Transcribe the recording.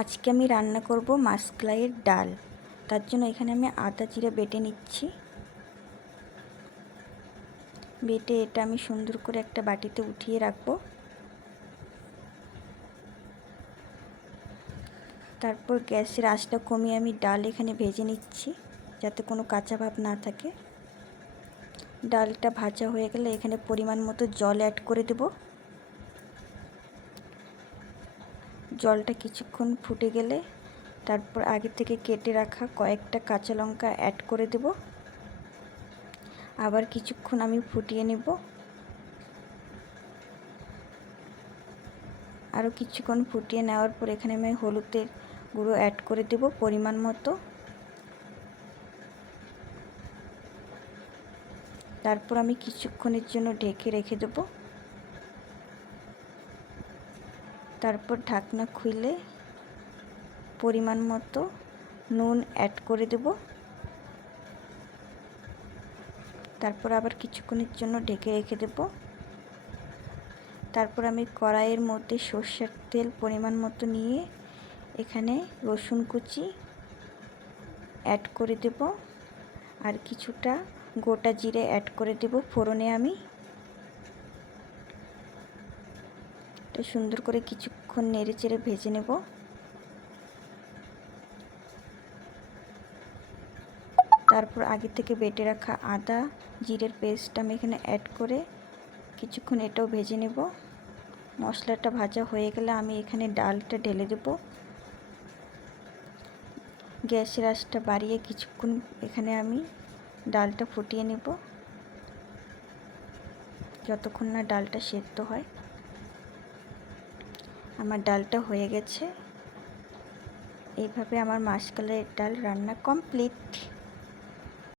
আজকে আমি রান্না করব মাসকলাইয়ের ডাল। তার জন্য এখানে আমি আদা জিরে বেটে নিচ্ছি। বেটে এটা আমি সুন্দর করে একটা বাটিতে উঠিয়ে রাখব। তারপর গ্যাসের আঁচটা কমিয়ে আমি ডাল এখানে ভেজে নিচ্ছি, যাতে কোনো কাঁচা ভাব না থাকে। ডালটা ভাজা হয়ে গেলে এখানে পরিমাণ মতো জল অ্যাড করে দেবো। জলটা কিছুক্ষণ ফুটে গেলে তারপর আগে থেকে কেটে রাখা কয়েকটা কাঁচা লঙ্কা অ্যাড করে দেব। আবার কিছুক্ষণ আমি ফুটিয়ে নেব। আরও কিছুক্ষণ ফুটিয়ে নেওয়ার পর এখানে আমি হলুদের গুঁড়ো অ্যাড করে দেব পরিমাণ মতো। তারপর আমি কিছুক্ষণের জন্য ঢেকে রেখে দেবো। তারপর ঢাকনা খুলে পরিমাণ মতো নুন অ্যাড করে দেব। তারপর আবার কিছুক্ষণের জন্য ঢেকে রেখে দেব। তারপর আমি কড়াইয়ের মধ্যে সর্ষের তেল পরিমাণ মতো নিয়ে এখানে রসুন কুচি অ্যাড করে দেব। আর কিছুটা গোটা জিরে অ্যাড করে দেব ফোড়নে আমি। এটা সুন্দর করে কিছুক্ষণ নেড়ে চেড়ে ভেজে নেব। তারপর আগে থেকে বেটে রাখা আদা, জিরের পেস্ট আমি এখানে অ্যাড করে কিছুক্ষণ এটাও ভেজে নেব। মশলাটা ভাজা হয়ে গেলে আমি এখানে ডালটা ঢেলে দেব। গ্যাসের আঁচটা বাড়িয়ে কিছুক্ষণ এখানে আমি ডালটা ফুটিয়ে নেব। যতক্ষণ না ডালটা সেদ্ধ হয়। আমার ডালটা হয়ে গেছে। এইভাবে আমার মাসকলাইয়ের ডাল রান্না কমপ্লিট।